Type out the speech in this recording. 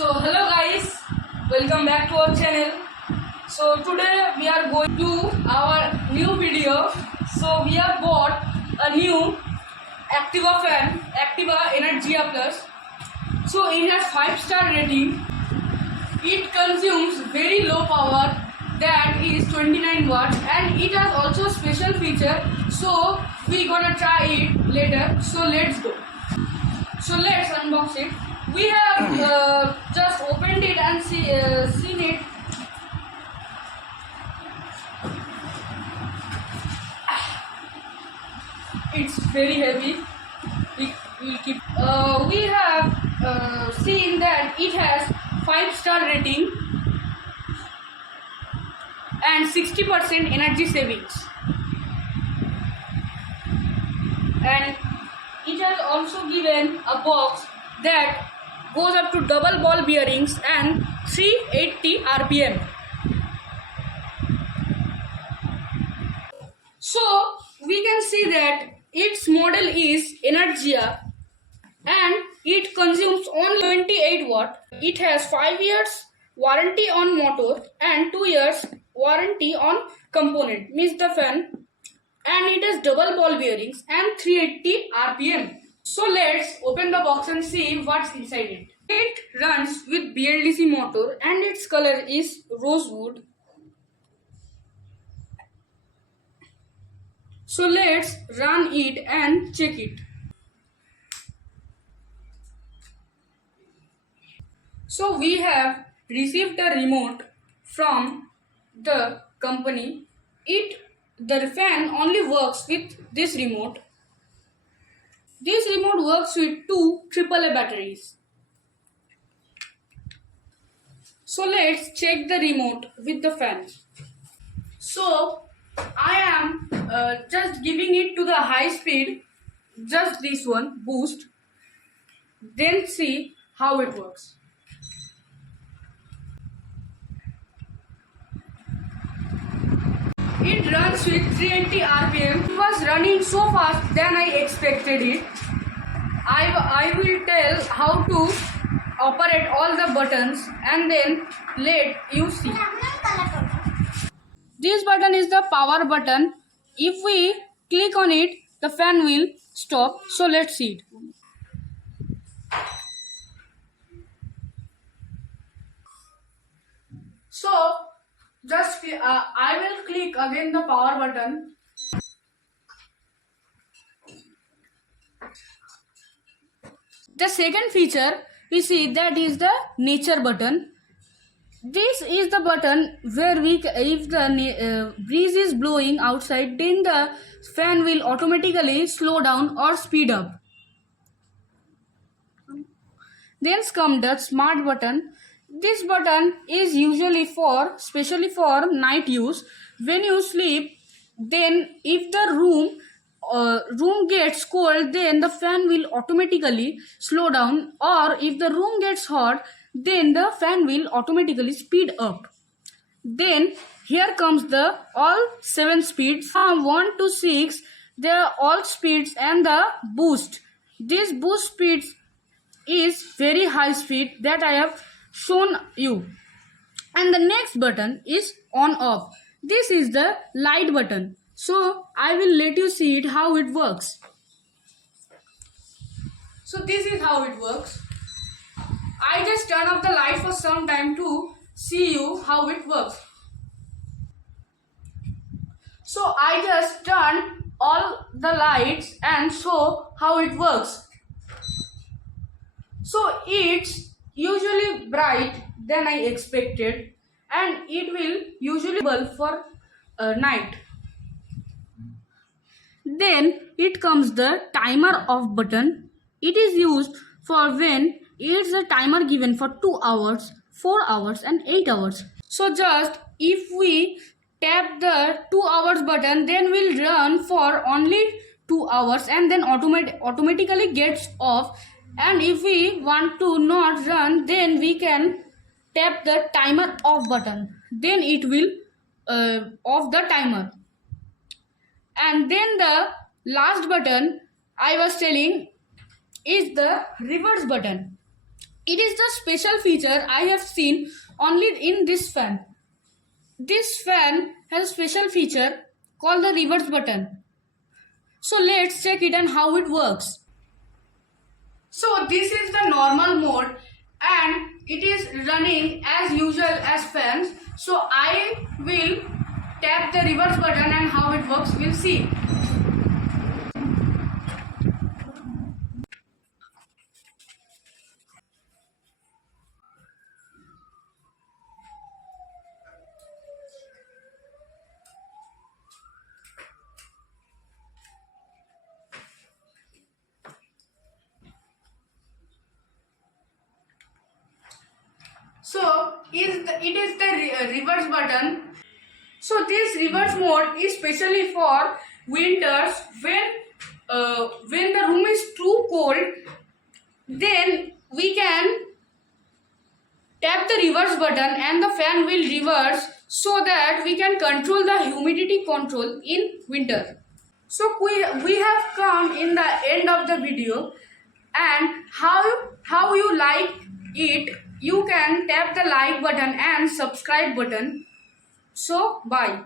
So hello guys, welcome back to our channel. So today we are going to our new video. So we have bought a new Activa fan, Activa Energia Plus. So it has 5-star rating. It consumes very low power, that is 29 watts, and it has also special feature. So we gonna try it later. So let's go. So let's unbox it. We have just opened it and seen it. It's very heavy. We'll keep. We have seen that it has 5-star rating and 60% energy savings, and it has also given a box that goes up to double ball bearings and 380 RPM. So we can see that its model is Energia and it consumes only 28 watt. It has 5 years warranty on motor and 2 years warranty on component, means the fan, and it has double ball bearings and 380 RPM. So let's open the box and see what's inside it. It runs with BLDC motor and its color is rosewood. So let's run it and check it. So we have received a remote from the company. The fan only works with this remote. This remote works with 2 AAA batteries. So let's check the remote with the fan. So I am just giving it to the high speed, just this one, boost. Then see how it works. It runs with 380 RPM. It was running so fast than I expected it. I will tell how to operate all the buttons and then let you see. This button is the power button. If we click on it, the fan will stop. So let's see it. So just I will click again the power button. The second feature we see, that is the nature button. This is the button where if the breeze is blowing outside, then the fan will automatically slow down or speed up. Then comes the smart button. This button is usually especially for night use. When you sleep, then if the room gets cold, then the fan will automatically slow down, or if the room gets hot, then the fan will automatically speed up. Then here comes the all 7 speeds from 1 to 6. They are all speeds, and the boost. This boost speeds is very high speed that I have shown you. And the next button is on off. This is the light button. So I will let you see it how it works. So this is how it works. I just turn off the light for some time to see you how it works. So I just turn all the lights and show how it works. So it's usually bright than I expected, and it will usually bulb for night. Then it comes the timer off button. It is used for when it's a timer given for 2 hours, 4 hours and 8 hours. So just if we tap the 2 hours button, then we'll run for only 2 hours and then automatically gets off. And if we want to not run, then we can tap the timer off button. Then it will off the timer. And then the last button I was telling is the reverse button. It is the special feature I have seen only in this fan. This fan has a special feature called the reverse button. So let's check it and how it works. So this is the normal mode and it is running as usual as fans. So I will tap the reverse button and how it works we'll see. So it is the reverse button. So this reverse mode is specially for winters when the room is too cold. Then we can tap the reverse button and the fan will reverse so that we can control the humidity control in winter. So we have come in the end of the video, and how you like it, you can tap the like button and subscribe button. So bye.